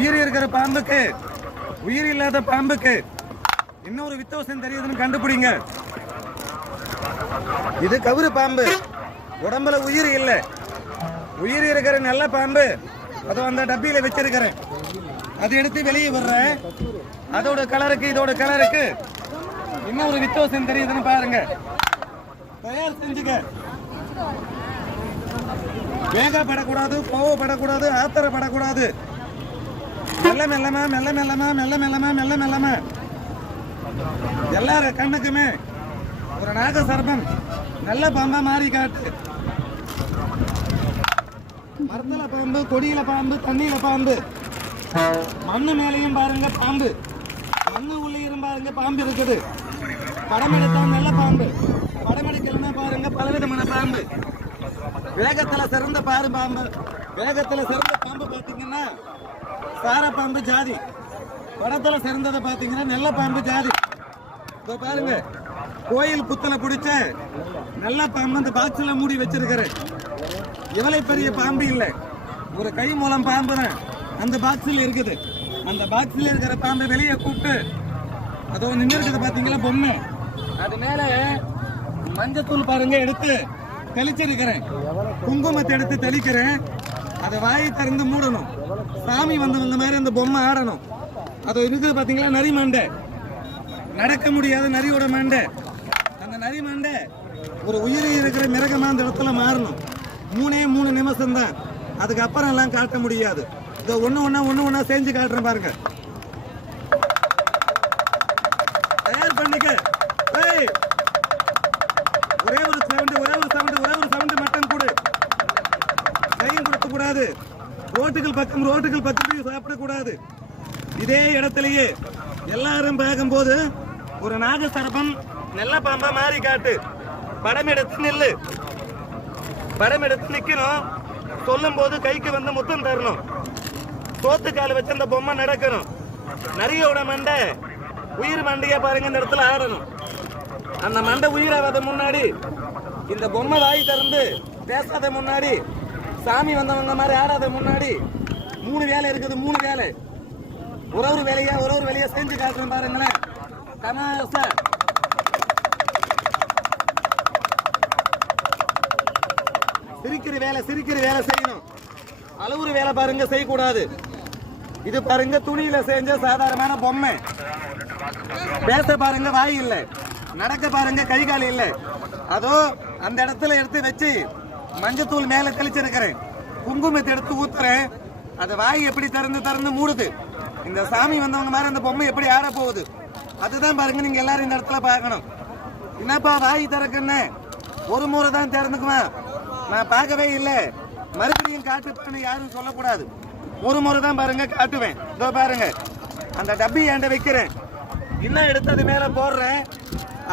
உயிர் இருக்கிற பாம்புக்கு உயிர் இல்லாத பாம்புக்கு இன்னொரு வித்தியாசம் தெரியுதுன்னு கண்டுபிடிங்க. இது கவுரு பாம்பு. உடம்புல உயிர் இல்லை. உயிர் இருக்கிற நல்ல பாம்பு அதோ அந்த டப்பியில வச்சிருக்கிறேன். அதை எடுத்து வெளியே விடுறேன். அதோட கலருக்கு இதோட கலருக்கு இன்னொரு வித்தியாசம் தெரியுதுன்னு பாருங்க. தயார் செஞ்சுக்க. வேகப்படக்கூடாது கோவப்படக்கூடாது ஆத்திரப்படக்கூடாது. மெல்ல மெல்லமா மெல்ல மெல்லமா மெல்ல மெல்லமா மெல்ல மெல்லமா எல்லாரும் கண்ணுக்குமே ஒரு நாக சர்பம் நல்ல பாம்பா மாறி காட்டு. மரத்துல பாம்பு கொடியில பாம்பு தண்ணியில பாம்பு. மண்ணு மேலேயும் பாருங்க பாம்பு. மண்ணு உள்ளேயும் பாருங்க பாம்பு இருக்குது. படம் எடுத்தா நல்ல பாம்பு. படம் எடுக்கலன்னா பாருங்க பலவிதமான பாம்பு. வேகத்துல சிறந்த பாரு பாம்பு. வேகத்துல சிறந்த பாம்பு பாத்தீங்கன்னா சார பாம்பு ஜாதி. படத்துல சிறந்ததை பாத்தீங்கன்னா நல்ல பாம்பு ஜாதி. இதோ பாருங்க. கோயில் புத்தல பிடிச்ச நல்ல பாம்பு அந்த பாக்ஸ்ல மூடி வச்சிருக்கிறேன் இவளை பெரிய பாம்பு இல்லை. ஒரு கை மூலம் பாம்புறேன் அந்த பாக்ஸில் இருக்குது. அந்த பாக்ஸில் இருக்கிற பாம்பை வெளியே கூப்பிட்டு அதோ நின்று இருக்குது பார்த்தீங்களா பொம்மை அது மேலே மஞ்சத்தூள் பாருங்க எடுத்து தெளிச்சிருக்கிறேன். குங்குமத்தை எடுத்து தெளிக்கிறேன். அதை வாயை திறந்து மூடணும். சாமி வந்து வந்த மாதிரி அந்த பொம்மை ஆடணும். அது இருக்குது பார்த்தீங்களா? நரி மண்டை. நடக்க முடியாத நரியோட மண்டை. அந்த நரி மண்டை ஒரு உயிரி இருக்கிற மிருகமா அந்த இடத்துல மாறணும். மூணே மூணு நிமிஷம் தான் அதுக்கப்புறம் எல்லாம் காட்ட முடியாது. இதை ஒன்று ஒன்றா ஒன்று ஒன்றா செஞ்சு காட்டுறேன் பாருங்கள் கூடாது ரோட்டுகள் பக்கம் ரோட்டுகள் பக்கத்தையும் சாப்பிடக்கூடாது. இதே இடத்திலேயே எல்லாரும் பார்க்கும்போது ஒரு நாக சரபம் நல்ல பாம்பா மாறி காட்டு. படம் எடுத்து நில்லு. படம் எடுத்து நிக்கணும். சொல்லும் போது கைக்கு வந்து முத்தம் தரணும். சோத்து கால் வச்சு அந்த பொம்மை நடக்கணும். நரியோட மண்டை. உயிர் மண்டையா பாருங்க இந்த இடத்துல ஆடணும். அந்த மண்டை உயிராகாத முன்னாடி இந்த பொம்மை வாய் திறந்து பேசாத முன்னாடி சாமி வந்தவங்க மாதிரி ஆடாத முன்னாடி மூணு வேலை இருக்குது மூணு வேலை. ஒரு ஒரு வேலையா ஒரு ஒரு வேலையா செஞ்சு காட்டுறேன் பாருங்களேன். தமாசா சிரிக்கிற வேலை சிரிக்கிற வேலை செய்யணும். அளவுறு வேலை பாருங்க செய்யக்கூடாது. இது பாருங்க துணியில செஞ்ச சாதாரணமான பொம்மை. பேச பாருங்க வாய் இல்லை. நடக்க பாருங்க கை கால் இல்லை. அதோ அந்த இடத்துல எடுத்து வச்சு மஞ்சத்தூள் மேல தெளிச்சிருக்கிறேன். குங்குமத்தை எடுத்து ஊத்துறேன். அது வாய் எப்படி திறந்து திறந்து மூடுது? இந்த சாமி வந்தவங்க மாதிரி அந்த பொம்மை எப்படி ஆட போகுது? அதுதான் பாருங்க நீங்க எல்லாரும் இந்த இடத்துல பார்க்கணும். என்னப்பா வாய் திறக்குன்னு? ஒரு முறை தான் திறந்துக்குவேன் நான் பார்க்கவே இல்லை. மறுபடியும் காட்டுப்பான்னு யாரும் சொல்லக்கூடாது. ஒரு முறை தான் பாருங்க காட்டுவேன். இதோ பாருங்க அந்த டப்பி என்கிட்ட வைக்கிறேன். இன்னும் எடுத்து அது மேலே போடுறேன்.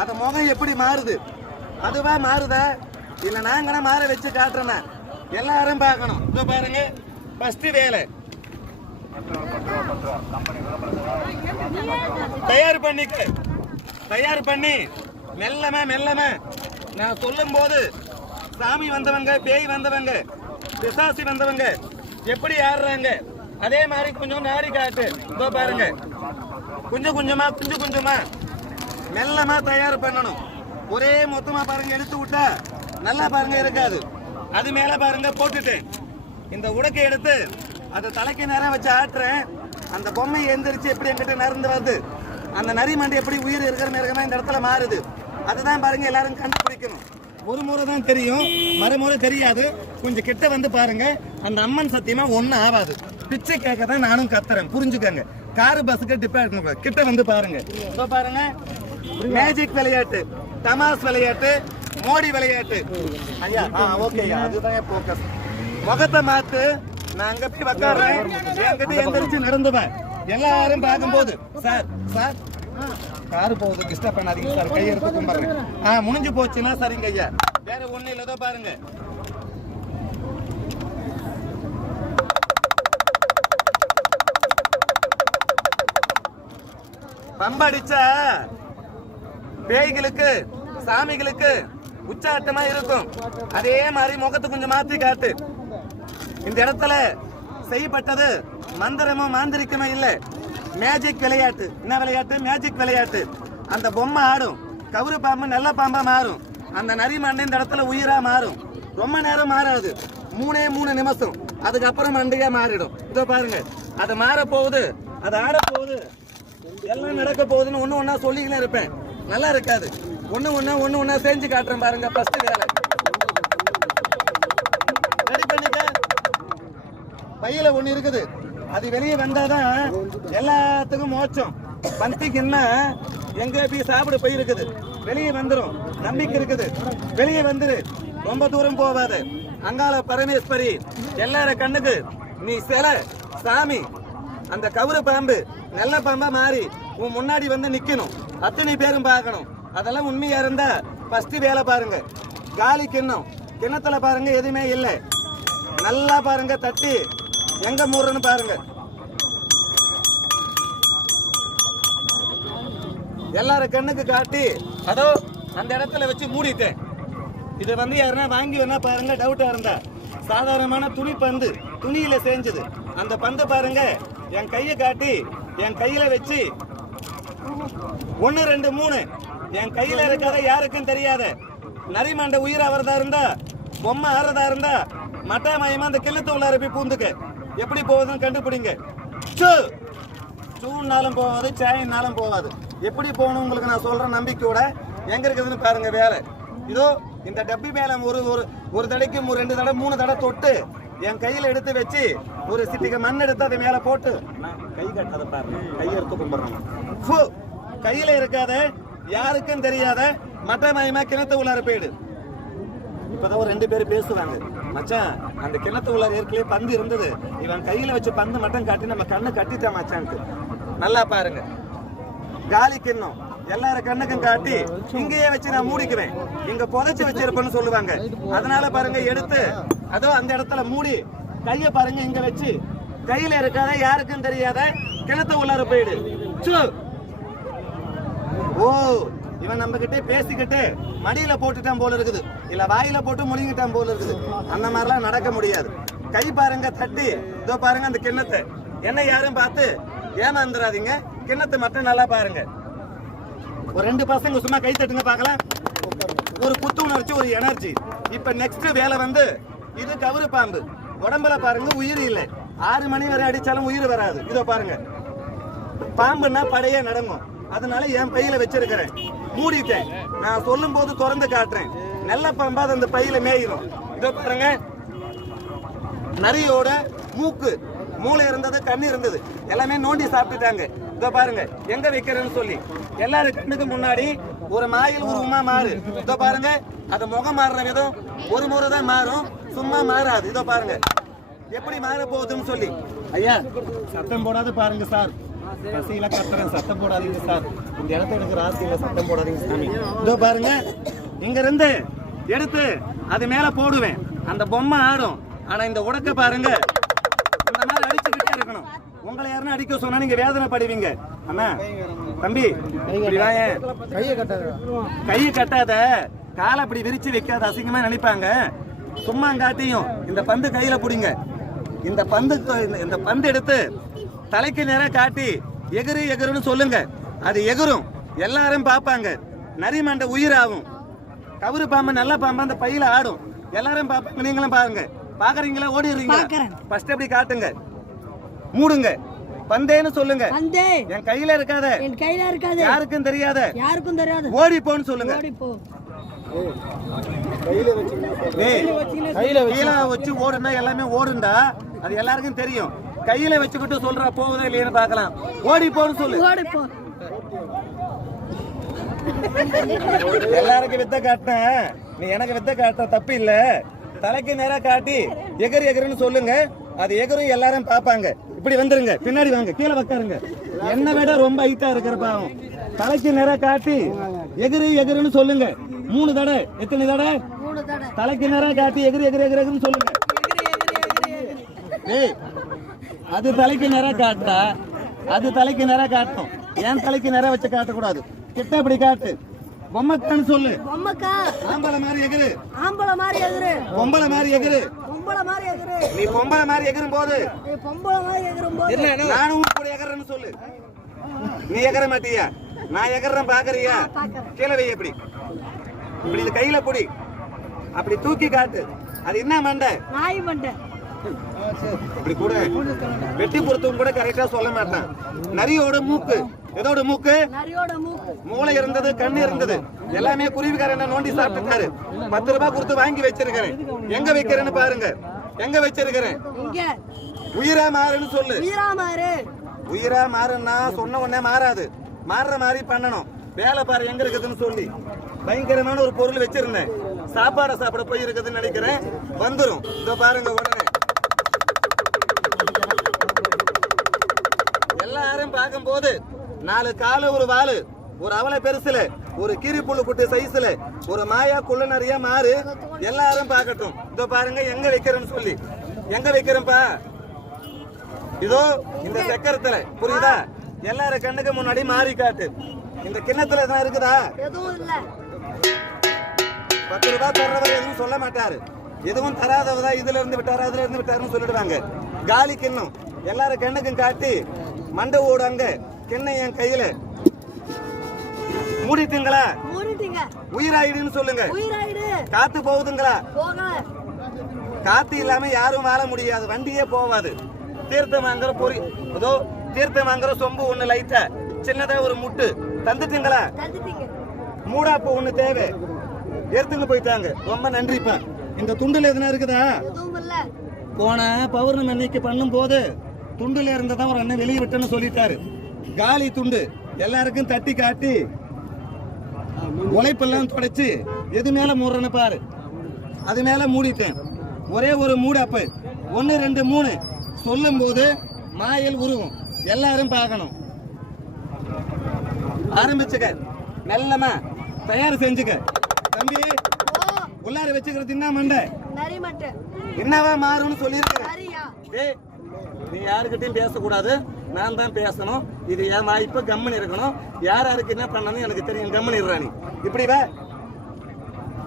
அது முகம் எப்படி மாறுது? அதுவா மாறுதா? இல்லை நாங்கன்னா மாற வச்சு காட்டுறேன்னா எல்லாரும் பார்க்கணும். இதோ பாருங்க ஃபஸ்ட்டு வேலை. தயார் பண்ணிக்க. தயார் பண்ணி. மெல்லமா மெல்லமா. நான் சொல்லும் போது சாமி வந்தவங்க பேய் வந்தவங்க பிசாசி வந்தவங்க எப்படி ஆடுறாங்க? அதே மாதிரி கொஞ்சம் நாரி காட்டு. இதோ பாருங்க. கொஞ்சம் கொஞ்சமா கொஞ்சம் கொஞ்சமா. மெல்லமா தயார் பண்ணணும். ஒரே மொத்தமா பாருங்க இழுத்து விட்டா நல்லா பாருங்க இருக்காது. அது மேல பாருங்க போட்டுட்டேன் இந்த உடக்கை எடுத்து அதை தலைக்கு நேரம் வச்சு ஆட்டுறேன். அந்த பொம்மை எந்திரிச்சு எப்படி என்கிட்ட நறந்து வருது அந்த நரி மண்டி எப்படி உயிர் இருக்கிற மிருகமா இந்த இடத்துல மாறுது. அதுதான் பாருங்க எல்லாரும் கண்டுபிடிக்கணும். ஒரு முறை தான் தெரியும் மறுமுறை தெரியாது. கொஞ்சம் கிட்ட வந்து பாருங்க அந்த அம்மன் சத்தியமா ஒன்றும் ஆகாது பிச்சை கேட்க தான் நானும் கத்துறேன். புரிஞ்சுக்கங்க. காரு பஸ்ஸுக்கு டிபார்ட்மெண்ட் கிட்ட வந்து பாருங்க. இப்போ பாருங்க மேஜிக் விளையாட்டு தமாஸ் விளையாட்டு மோடி விளையாட்டு. ஐயா ஆ ஓகே ஐயா அதுதான் போக்கஸ் முகத்தை மாத்து நான் அங்க போய் உக்காடுறேன் என்கிட்ட எந்திரிச்சு நடந்துவேன் எல்லாரும் பார்க்கும்போது சார் சார். காரு போகுது டிஸ்டர்ப் பண்ணாதீங்க சார். கையை எடுத்து கும்பிடுறேன். ஆ முடிஞ்சு போச்சுன்னா சரிங்க ஐயா. வேற ஒண்ணு இல்லதோ பாருங்க. பம்படிச்சா பேய்களுக்கு சாமிகளுக்கு உச்சாட்டமா இருக்கும். அதே மாதிரி முகத்தை கொஞ்சம் மாத்தி காட்டு. இந்த இடத்துல செய்யப்பட்டது மந்திரமும் மாந்திரிக்கமே இல்லை. மேஜிக் விளையாட்டு. என்ன விளையாட்டு? மேஜிக் விளையாட்டு. அந்த பொம்மை ஆடும். கவுரு பாம்பு நல்ல பாம்பா மாறும். அந்த நரி இந்த இடத்துல உயிரா மாறும். ரொம்ப நேரம் மாறாது. மூணே மூணு நிமிஷம். அதுக்கப்புறம் மண்டையா மாறிடும். இதோ பாருங்க. அது மாற போகுது அது ஆட போகுது எல்லாம் நடக்க போகுதுன்னு ஒன்று ஒன்றா சொல்லிக்கினே இருப்பேன். நல்லா இருக்காது. ஒண்ணு ஒண்ணா ஒண்ணு ஒண்ணா செஞ்சு காட்டுறேன் பாருங்க ஃபஸ்ட்டு வேலை. ரெடி பண்ணிக்க? பையில ஒண்ணு இருக்குது. அது வெளியே வந்தாதான் எல்லாத்துக்கும் மோச்சம் பந்திக்கு என்ன? எங்க போய் சாப்பிட போய் இருக்குது. வெளியே வந்துடும் நம்பிக்கை இருக்குது. வெளியே வந்துரு. ரொம்ப தூரம் போவாது. அங்கால பரமேஸ்வரி எல்லார கண்ணுக்கு நீ சில சாமி அந்த கவுர பாம்பு நல்ல பாம்பா மாறி உன் முன்னாடி வந்து நிக்கணும். அத்தனை பேரும் பார்க்கணும். அதெல்லாம் உண்மையா இருந்தா பஸ்தி வேலை பாருங்க. காலி கிண்ணம். கிண்ணத்துல பாருங்க எதுவுமே இல்லை. நல்லா பாருங்க தட்டி. எங்க மூடுறன்னு பாருங்க. எல்லாரும் கண்ணுக்கு காட்டி அதோ அந்த இடத்துல வச்சு மூடிட்டேன். இதை வந்து யாருன்னா வாங்கி வேணா பாருங்க டவுட்டா இருந்தா. சாதாரணமான துணி பந்து துணியில செஞ்சது. அந்த பந்து பாருங்க என் கையை காட்டி என் கையில வச்சு ஒன்னு ரெண்டு மூணு. என் கையில இருக்காத யாருக்கும் தெரியாத. நரிமண்ட உயிர் ஆவறதா இருந்தா பொம்மை ஆறதா இருந்தா மட்டா மயமா அந்த கிண்ணத்து உள்ளார போய் பூந்துக்க. எப்படி போகுதுன்னு கண்டுபிடிங்க. சு! சூன்னாலும் போகாது சாயின்னாலும் போகாது. எப்படி போகணும் உங்களுக்கு நான் சொல்ற நம்பிக்கையோட எங்க இருக்குதுன்னு பாருங்க வேலை. இதோ இந்த டப்பி மேல ஒரு ஒரு ஒரு தடைக்கு ஒரு ரெண்டு தடவை மூணு தடவை தொட்டு என் கையில எடுத்து வச்சு ஒரு சிட்டிக்கு மண் எடுத்து அதை மேல போட்டு. கை கட்டாத பாருங்க. கை எடுத்து கும்பிடுறாங்க ஃபு, கையில இருக்காத யாருக்கும் தெரியாத மட்ட மயமா கிணத்து உள்ளார போயிடு. இப்பதான் ஒரு ரெண்டு பேரும் பேசுவாங்க. மச்சான் அந்த கிணத்து உள்ளார ஏற்கனவே பந்து இருந்தது. இவன் கையில வச்சு பந்து மட்டும் காட்டி நம்ம கண்ணை கட்டிட்டான் மச்சான்ட்டு நல்லா பாருங்க. காலி கிண்ணம். எல்லார கண்ணுக்கும் காட்டி இங்கேயே வச்சு நான் மூடிக்குவேன். இங்க புதைச்சு வச்சிருப்பேன்னு சொல்லுவாங்க. அதனால பாருங்க எடுத்து அதோ அந்த இடத்துல மூடி கைய பாருங்க இங்க வச்சு. கையில இருக்காத யாருக்கும் தெரியாத கிணத்து உள்ளார போயிடு. சோ ஓ இவன் நம்ம கிட்டே பேசிக்கிட்டு மடியில போட்டுட்டான் போல இருக்குது. இல்ல வாயில போட்டு முழுங்கிட்டான் போல இருக்குது. அந்த மாதிரிலாம் நடக்க முடியாது. கை பாருங்க தட்டி. இதோ பாருங்க அந்த கிண்ணத்தை. என்ன யாரும் பார்த்து ஏமாந்துடாதீங்க கிண்ணத்தை மட்டும் நல்லா பாருங்க. ஒரு ரெண்டு பசங்க சும்மா கை தட்டுங்க பார்க்கலாம். ஒரு புத்துணர்ச்சி ஒரு எனர்ஜி. இப்ப நெக்ஸ்ட் வேலை வந்து இது கவுரு பாம்பு. உடம்புல பாருங்க உயிர் இல்லை. ஆறு மணி வரை அடிச்சாலும் உயிர் வராது. இதோ பாருங்க. பாம்புன்னா படையே நடங்கும். அதனால என் பையில வச்சிருக்கிறேன். மூடிட்டேன். நான் சொல்லும் போது திறந்து காட்டுறேன். நல்ல பாம்பா அந்த பையில மேயிடும் இதோ பாருங்க. நரியோட மூக்கு. மூளை இருந்தது கண்ணு இருந்தது. எல்லாமே நோண்டி சாப்பிட்டுட்டாங்க. இதோ பாருங்க. எங்க வைக்கிறேன்னு சொல்லி. எல்லாரும் கண்ணுக்கு முன்னாடி ஒரு மாயில் உருவமா மாறு. இதோ பாருங்க. அது முகம் மாறுற விதம். ஒரு முறை தான் மாறும். சும்மா மாறாது. இதோ பாருங்க. எப்படி மாற போகுதுன்னு சொல்லி. ஐயா சத்தம் போடாது பாருங்க சார். பசியில கத்துறேன் சத்தம் போடாதீங்க சார். இந்த இடத்த எடுக்கிற ஆசையில சத்தம் போடாதீங்க சாமி. இதோ பாருங்க இங்க இருந்து எடுத்து அது மேல போடுவேன். அந்த பொம்மை ஆடும். ஆனா இந்த உடக்க பாருங்க இந்த மாதிரி அடிச்சுக்கிட்டே இருக்கணும். உங்களை யாருன்னா அடிக்க சொன்னா நீங்க வேதனை படுவீங்க அண்ணா தம்பி. கையை கட்டாத கையை கட்டாத. காலை அப்படி விரிச்சு வைக்காத அசிங்கமா நினைப்பாங்க. சும்மா காட்டியும். இந்த பந்து கையில பிடிங்க. இந்த பந்து இந்த பந்து எடுத்து தலைக்கு நேரா காட்டி எகிறு எகிறுன்னு சொல்லுங்க. அது எகிரும் எல்லாரும் பார்ப்பாங்க. நரிமண்ட உயிராகும். கவுரு பாம்பு நல்ல பாம்பு அந்த பையில ஆடும். எல்லாரும் பார்ப்பாங்க. நீங்களும் பாருங்க. பாக்குறீங்களா ஓடிடுறீங்களா? ஃபர்ஸ்ட் அப்படி காட்டுங்க? மூடுங்க. பந்தேன்னு சொல்லுங்க. வந்தே. என் கையில இருக்காத. என் கையில இருக்காது. யாருக்கும் தெரியாத. யாருக்கும் தெரியாது. ஓடி போன்னு சொல்லுங்க. ஓடி போ. கையில வச்சு ஓடுனா எல்லாமே ஓடுண்டா அது எல்லாருக்கும் தெரியும். கையில வச்சுக்கிட்டு சொல்றா போகுதா இல்லையான்னு பார்க்கலாம். ஓடி போன்னு சொல்லு. ஓடி போ. எல்லாருக்கும் வித்த காட்டினேன். நீ எனக்கு வித்த காட்ட தப்பு இல்ல. தலைக்கு நேரா காட்டி எகரு எகருன்னு சொல்லுங்க. அது எகரும் எல்லாரும் பார்ப்பாங்க. இப்படி வந்துருங்க. பின்னாடி வாங்க. கீழே உட்காருங்க என்னை விட ரொம்ப ஹைட்டா இருக்கிற பாவம். தலைக்கு நேரா காட்டி எகிரு எகிருன்னு சொல்லுங்க. மூணு தடவை எத்தனை தடவை தலைக்கு நேரா காட்டி எகிரி எகிரி எகிரி எகிரின்னு சொல்லுங்க அது தலைக்கு நேரா காட்டா அது தலைக்கு நேரா காட்டும். என் தலைக்கு நேரா வச்சு காட்டக்கூடாது? கிட்ட இப்படி காட்டு. பொம்மக்கான்னு சொல்லு. பொம்மக்கா. ஆம்பளை மாதிரி எகிரு ஆம்பளை மாதிரி எதிரு பொம்பளை மாதிரி எகிரு பொம்பளை மாதிரி எதிரு நீ பொம்பளை மாதிரி எகிரும் போது நீ பொம்பளை மாதிரி எதிரும் போது நானும் உன் கூட எகறேன்னு சொல்லு. நீ எகற மாட்டியா? நான் எகறேன் பாக்குறியா. கீழே வை எப்படி இப்படி இது கையில புடி. அப்படி தூக்கி காட்டு. அது என்ன மண்டை? நாய் மண்டை. இப்படி கூட வெட்டி பொறுத்தவங்க கூட கரெக்டா சொல்ல மாட்டான். நரியோட மூக்கு. எதோட மூக்கு? மூளை இருந்தது கண்ணு இருந்தது. எல்லாமே குருவிக்காரன் நோண்டி சாப்பிட்டுட்டாரு. பத்து ரூபாய் கொடுத்து வாங்கி வச்சிருக்கிறேன். எங்க வைக்கிறேன்னு பாருங்க. எங்க வச்சிருக்கிறேன்? உயிரா மாறுன்னு சொல்லு. உயிரா மாறுன்னா சொன்ன உடனே மாறாது. மாறுற மாதிரி பண்ணணும். வேலை பாரு எங்க இருக்குதுன்னு சொல்லி. பயங்கரமான ஒரு பொருள் வச்சிருந்தேன். சாப்பாடை சாப்பிட போய் இருக்குதுன்னு நினைக்கிறேன். வந்துரும். இதோ பாருங்க உடனே. எல்லாரும் பார்க்கும்போது நாலு காலு ஒரு வாலு. ஒரு அவலை பெருசுல ஒரு கீரி புல்லு குட்டி சைஸ்ல ஒரு மாயா குள்ள நிறைய மாறு. எல்லாரும் பார்க்கட்டும். இதோ பாருங்க எங்க வைக்கிறேன்னு சொல்லி. எங்க வைக்கிறேன்ப்பா இதோ இந்த சக்கரத்துல. புரியுதா? எல்லாரும் கண்ணுக்கு முன்னாடி மாறி காட்டு. இந்த கிண்ணத்துல எதனா இருக்குதா? பத்து ரூபாய் தர்றவர் எதுவும் சொல்ல மாட்டாரு. எதுவும் தராதவதா இதுல இருந்து விட்டாரு அதுல இருந்து விட்டாருன்னு சொல்லிடுவாங்க. காலி கிண்ணம். எல்லாரும் கண்ணுக்கும் காட்டி மண்டை ஓடு அங்க கிண்ணம் என் கையில. மூடிட்டுங்களா? மூடிட்டீங்க. உயிராயிடுன்னு சொல்லுங்க. காத்து போகுதுங்களா? காத்து இல்லாம யாரும் வாழ முடியாது. வண்டியே போவாது. தீர்த்தம் வாங்குற பொறி. அதோ தீர்த்தம் வாங்குற சொம்பு ஒண்ணு லைட்டா சின்னதா ஒரு முட்டு. தந்துட்டுங்களா? தந்துட்டீங்க. மூடாப்பு ஒண்ணு தேவை. எடுத்துங்க போயிட்டாங்க. ரொம்ப நன்றிப்பா. இந்த துண்டுல எதுனா இருக்குதா? போன பௌர்ணமி அன்னைக்கு பண்ணும் போது துண்டுல இருந்ததான் ஒரு அண்ணன் வெளியே விட்டேன்னு சொல்லிட்டாரு. காலி துண்டு. எல்லாருக்கும் தட்டி காட்டி உழைப்பெல்லாம் தொடச்சு எது மேல மூடுறேன்னு பாரு. அது மேல மூடிட்டேன். ஒரே ஒரு மூடாப்பு. ஒன்னு ரெண்டு மூணு. சொல்லும் போது மாயல் உருவம். எல்லாரும் பார்க்கணும். ஆரம்பிச்சுக்க. மெல்லமா. தயார் செஞ்சுக்க. தம்பி உள்ளார வச்சுக்கிறது என்ன மண்டை. என்னவா மாறும்னு சொல்லியிருக்கிறேன் நீ யாருக்கிட்டையும் பேசக்கூடாது. நான் தான் பேசணும். இது என் வாய்ப்பு கம்மன் இருக்கணும். யார் யாருக்கு என்ன பண்ணணும் எனக்கு தெரியும். கம்மன் இருறானி இப்படி வா.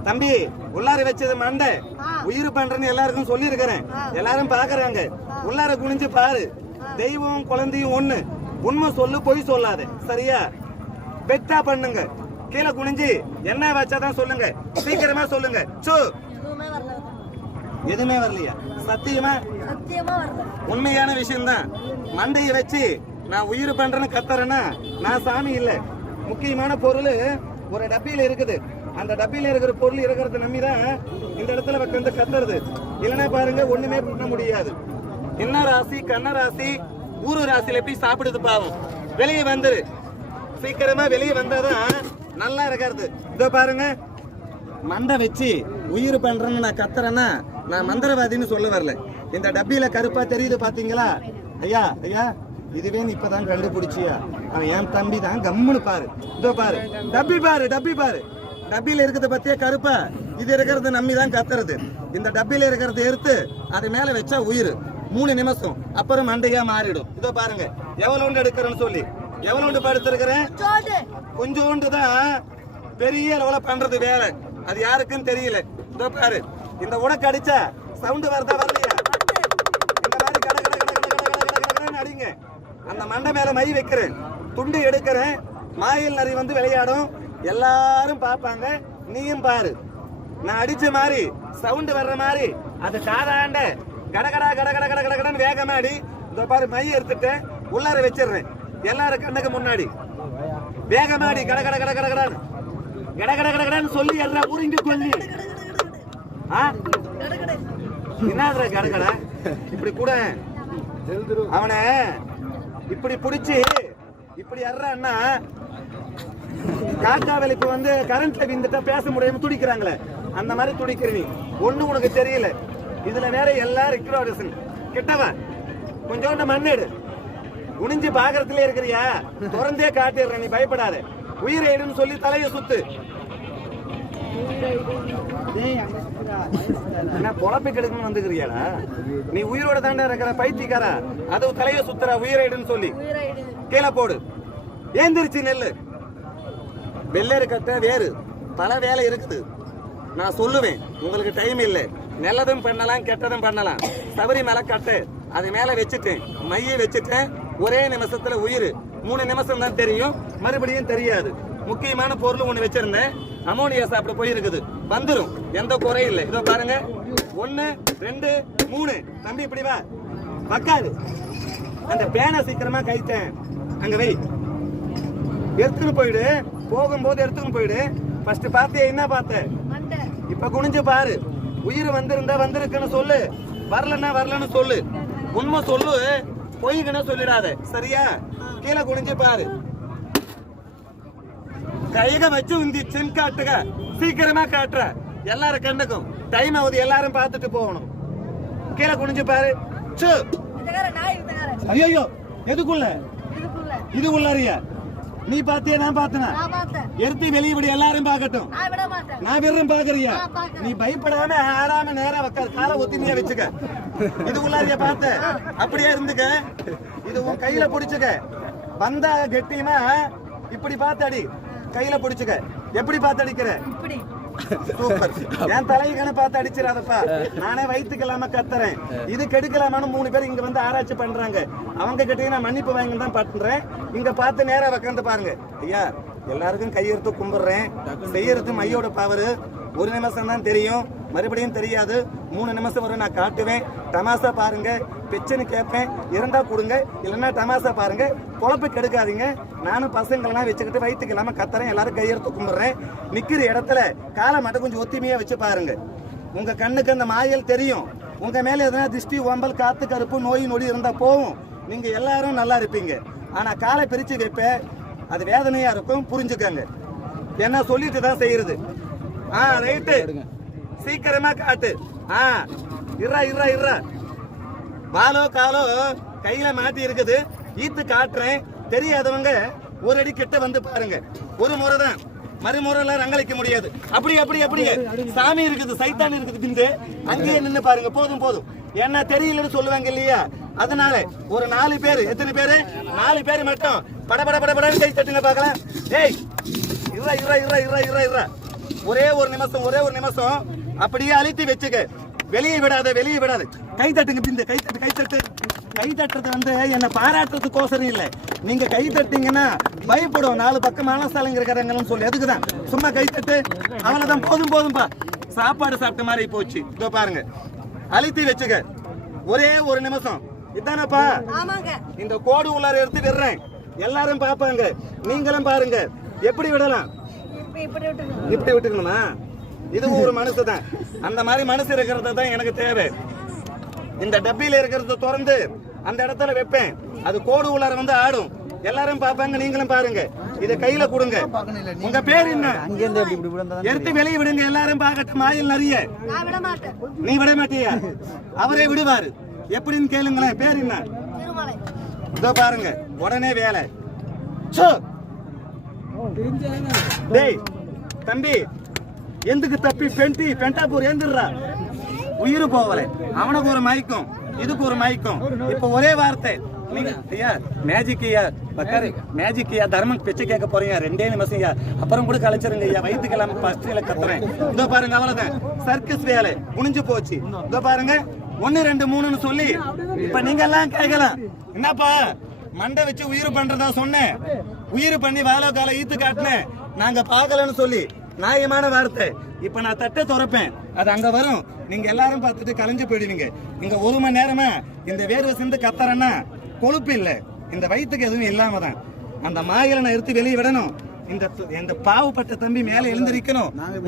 தம்பி உள்ளார வச்சது மண்டை. உயிர் பண்றேன்னு எல்லாருக்கும் சொல்லியிருக்கிறேன். எல்லாரும் பாக்குறாங்க. உள்ளார குனிஞ்சு பாரு. தெய்வம் குழந்தையும் ஒண்ணு. உண்மை சொல்லு பொய் சொல்லாத. சரியா? பெட்டா பண்ணுங்க. கீழே குனிஞ்சு என்ன வச்சாதான் சொல்லுங்க. சீக்கிரமா சொல்லுங்க. சு எதுவுமே வரலையா? சத்தியமா? சத்தியமா வரல. உண்மையான விஷயம்தான். மண்டையை வச்சு நான் உயிர் பண்றேன்னு கத்துறேன்னா நான் சாமி இல்ல. முக்கியமான பொருள் ஒரு டப்பியில இருக்குது. அந்த டப்பியில இருக்கிற பொருள் இருக்கிறத நம்பி தான் இந்த இடத்துல உட்காந்து கத்துறது. இல்லைன்னா பாருங்க ஒண்ணுமே பண்ண முடியாது. என்ன ராசி கண்ண ராசி ஊரு ராசியில எப்படி சாப்பிடுது பாவம். வெளியே வந்துரு. சீக்கிரமா வெளியே வந்தாதான் நல்லா இருக்கிறது. இதோ பாருங்க மண்டை வச்சு உயிர் பண்றேன்னு நான் கத்துறேன்னா நான் மந்திரவாதின்னு சொல்ல வரல. இந்த டப்பியில கருப்பா தெரியுது பாத்தீங்களா? ஐயா ஐயா இதுவே நீ இப்பதான் கண்டுபிடிச்சியா? அவன் என் தம்பி தான் கம்முன்னு பாரு. இதோ பாரு. டப்பி பாரு டப்பி பாரு. டப்பியில இருக்கிறத பத்தியே கருப்பா? இது இருக்கிறத நம்பி தான் கத்துறது. இந்த டப்பியில இருக்கிறத எடுத்து அது மேல வச்சா உயிர். மூணு நிமிஷம். அப்புறம் மண்டையா மாறிடும். இதோ பாருங்க. எவ்வளோண்டு எடுக்கிறேன்னு சொல்லி. எவ்வளோண்டு படுத்திருக்கிறேன்? கொஞ்சோண்டு தான் பெரிய லெவல பண்றது வேலை அது யாருக்கும் தெரியல. இதோ பாரு. இந்த உனக்கு அடிச்ச சவுண்ட் வருதா வரலையா இந்த மாதிரி கட கட கட கட கட கட கட கடன்னு அடிங்க அந்த மண்டை மேல மை வைக்கிறேன் துண்டு எடுக்கிறேன் மாயில் நரி வந்து விளையாடும் எல்லாரும் பார்ப்பாங்க நீயும் பாரு நான் அடிச்ச மாதிரி சவுண்ட் வர்ற மாதிரி அது காதாண்ட கடகடா கட கட கட கட கடன்னு வேகமாடி இந்த பாரு மை எடுத்துட்டேன் உள்ளார வச்சிடுறேன் எல்லாரும் கண்ணுக்கு முன்னாடி வேகமாடி கட கட கட கட கடன் கட கட கட சொல்லி எல்லாம் உறிஞ்சு சொல்லி ஆ? என்னதுடா கட கட இப்படி கூட. அவனை இப்படி புடிச்சு இப்படி அறான்னா காக்கா வெளிப்பு வந்து கரண்ட்ல விந்துட்டா பேச முடியாம துடிக்கிறாங்களே. அந்த மாதிரி துடிக்கிற நீ. ஒண்ணு உனக்கு தெரியல. இதுல வேற எல்லா ரெக்ரோடேஷன் கிட்டவா? கொஞ்சோண்டு மண்ணெடு குனிஞ்சு பாக்குறதுல இருக்கிறியா? திறந்தே காட்டிடுறேன் நீ பயப்படாத. உயிரை எடுன்னு சொல்லி தலையை சுத்து. என்ன பொழப்பை கெடுக்கணும்னு வந்துக்கிறியாடா? நீ உயிரோட தாண்டா இருக்கிற பைத்தியக்காரா? அது தலையை சுத்துற உயிரை எடுன்னு சொல்லி கீழே போடு. ஏந்திரிச்சு நெல்லு. வெள்ளேறு கட்ட வேறு. பல வேலை இருக்குது. நான் சொல்லுவேன் உங்களுக்கு டைம் இல்லை. நல்லதும் பண்ணலாம் கெட்டதும் பண்ணலாம். சபரி மேல கட்டு அது மேல வச்சுட்டேன். மைய வச்சுட்டேன். ஒரே நிமிஷத்துல உயிர். மூணு நிமிஷம் தான் தெரியும். மறுபடியும் தெரியாது. முக்கியமான பொருள் ஒண்ணு வச்சிருந்தேன். அமோனியா சாப்பிட போயிருக்குது. வந்துரும். எந்த குறையும் இல்லை. இதோ பாருங்க. ஒன்று ரெண்டு மூணு. தம்பி இப்படி வா. பக்காது. அந்த பேனை சீக்கிரமா கைத்தேன் அங்க வை. எடுத்துன்னு போயிடு. போகும்போது எடுத்துன்னு போயிடு. ஃபர்ஸ்ட் பார்த்தியா என்ன பார்த்த? இப்ப குனிஞ்சு பாரு. உயிர் வந்திருந்தா வந்திருக்குன்னு சொல்லு. வரலன்னா வரலன்னு சொல்லு. உண்மை சொல்லு. பொய்கன்னு சொல்லிடாத. சரியா? கீழே குனிஞ்சு பாரு. கைக வச்சு உந்தி சின் காட்டுக. சீக்கிரமா காட்டுற எல்லாரும் கண்டுக்கும். டைம் ஆகுது எல்லாரும் பார்த்துட்டு போகணும். கீழே குனிஞ்சு பாரு. ஐயோ எதுக்குள்ள? இது உள்ளாரியா நீ பாத்தியா நான் பார்த்தனா? எடுத்து வெளியே விடு எல்லாரும் பார்க்கட்டும். நான் வெறும் பாக்குறியா. நீ பயப்படாம ஆறாம நேரா உட்காரு காலை ஒத்தினியா வச்சுக்க. இது உள்ளாரியா பார்த்த. அப்படியே இருந்துக்க. இது உன் கையில புடிச்சுக்க. வந்தா கெட்டியமா இப்படி பார்த்து அடி கையில புடிச்சுக்க. எப்படி பார்த்து அடிக்கிற? இப்படி. சூப்பர். என் தலையை பார்த்து அடிச்சிடாதப்பா. நானே வயிற்றுக்கலாம கத்துறேன். இது கெடுக்கலாமான்னு மூணு பேர் இங்க வந்து ஆராய்ச்சி பண்றாங்க. அவங்க கிட்டயே நான் மன்னிப்பு வாங்கி தான் பண்றேன். இங்க பார்த்து நேரா உட்காந்து பாருங்க. ஐயா எல்லாருக்கும் கையெடுத்து கும்பிடுறேன். செய்யறது மையோட பவர் ஒரு நிமிஷம் தான் தெரியும். மறுபடியும் தெரியாது. மூணு நிமிஷம் வரும் நான் காட்டுவேன். தமாசா பாருங்க. பிச்சைன்னு கேட்பேன். இருந்தா கொடுங்க. இல்லைன்னா தமாசா பாருங்க. பொழப்பு கெடுக்காதீங்க. நானும் பசங்களெல்லாம் வச்சுக்கிட்டு வயிற்றுக்கு இல்லாமல் கத்துறேன். எல்லாரும் கையெடுத்து கும்பிட்றேன். நிக்கிற இடத்துல காலை மட்டும் கொஞ்சம் ஒத்துமையாக வச்சு பாருங்க. உங்கள் கண்ணுக்கு அந்த மாயல் தெரியும். உங்கள் மேலே எதனா திருஷ்டி ஒம்பல் காற்று கருப்பு நோய் நொடி இருந்தால் போகும் நீங்கள் எல்லாரும் நல்லா இருப்பீங்க. ஆனால் காலை பிரித்து வைப்ப அது வேதனையாக இருக்கும். புரிஞ்சுக்கங்க. என்ன சொல்லிட்டு தான் செய்கிறது ஆ ரைட்டு. சீக்கிரமா காட்டு. ஆ இறா இறா இறா வாலோ காலோ கையில மாட்டி இருக்குது. ஈத்து காட்டுறேன். தெரியாதவங்க ஒரு அடி கிட்ட வந்து பாருங்க. ஒரு முறை தான். மறுமுறைல ரங்களிக்க முடியாது. அப்படி அப்படி அப்படி. சாமி இருக்குது சைத்தான் இருக்குது பிந்து. அங்கேயே நின்னு பாருங்க. போதும் போதும். என்ன தெரியலன்னு சொல்லுவாங்க இல்லையா? அதனால ஒரு நாலு பேர் எத்தனை பேரு? நாலு பேர் மட்டும். பட பட பட படன்னு கை தட்டுங்க பார்க்கலாம். ஏய் இறா இறா இறா இறா இறா இறா ஒரே ஒரு நிமிஷம் ஒரே ஒரு நிமிஷம். அப்படியே அழுத்தி வச்சுக்க. வெளியே விடாத வெளியே விடாத. கை தட்டுங்க பிந்து கை தட்டு கை தட்டு. கை தட்டுறது வந்து என்ன பாராட்டுறதுக்கோசரம் இல்ல. நீங்க கை தட்டீங்கன்னா பயப்படும். நாலு பக்கம் மனசாலங்க இருக்கிறாங்கன்னு சொல்லி. எதுக்குதான் சும்மா கை தட்டு. அவ்வளவுதான். போதும் போதும்பா. சாப்பாடு சாப்பிட்ட மாதிரி போச்சு. இதோ பாருங்க. அழுத்தி வச்சுக்க. ஒரே ஒரு நிமிஷம். இதானப்பா? ஆமாங்க. இந்த கோடு உள்ளார எடுத்து விடுறேன். எல்லாரும் பார்ப்பாங்க நீங்களும் பாருங்க. எப்படி விடலாம்? இப்படி விட்டுக்கணுமா? இதுவும் ஒரு மனசு தான். அந்த மாதிரி மனசு இருக்கிறது தான் எனக்கு தேவை. இந்த டப்பியில இருக்கிறத திறந்து அந்த இடத்துல வைப்பேன். அது கோடு உள்ளார வந்து ஆடும். எல்லாரும் பார்ப்பாங்க நீங்களும் பாருங்க. இத கையில கொடுங்க. உங்க பேர் என்ன? எடுத்து வெளியே விடுங்க எல்லாரும் பார்க்கட்டும். மாயில் நிறைய. நீ விட மாட்டியா? அவரே விடுவாரு. எப்படின்னு கேளுங்களேன். பேர் என்ன? திருமலை. இதோ பாருங்க. உடனே வேலை. சோ. டேய் தம்பி. எந்துக்கு தப்பி பெண்டி பெண்டாப்பூர் ஏந்துடுறா உயிர் போகலை அவனுக்கு ஒரு மயக்கம் இதுக்கு ஒரு மயக்கம் இப்ப ஒரே வார்த்தை நீங்க ஐயா மேஜிக் ஐயா பக்காரு மேஜிக் ஐயா தர்மம் பிச்சை கேட்க போறீங்க ரெண்டே நிமிஷம் ஐயா அப்புறம் கூட கலைச்சிருங்க ஐயா வயிற்றுக்கு எல்லாம் ஃபர்ஸ்ட்ல கத்துறேன் இதோ பாருங்க அவ்வளவுதான் சர்க்கஸ் வேலை முடிஞ்சு போச்சு இதோ பாருங்க ஒன்னு ரெண்டு மூணுன்னு சொல்லி இப்ப நீங்க எல்லாம் கேட்கலாம் என்னப்பா மண்டை வச்சு உயிர் பண்றதா சொன்னேன் உயிர் பண்ணி வாழ கால ஈத்து காட்டினேன் நாங்க பார்க்கலன்னு சொல்லி நியாயமான வார்த்தை. இப்ப நான் தட்டை துறப்பேன். அது அங்க வரும். நீங்க எல்லாரும் பார்த்துட்டு கலைஞ்சு போயிடுவீங்க. இங்க ஒரு மணி நேரமா இந்த வேர்வை சிந்து கத்துறேன்னா கொழுப்பு இல்லை. இந்த வயிற்றுக்கு எதுவும் இல்லாம தான். அந்த மாயில நான் எடுத்து வெளியே விடணும். இந்த இந்த பாவப்பட்ட தம்பி மேல எழுந்திருக்கணும்.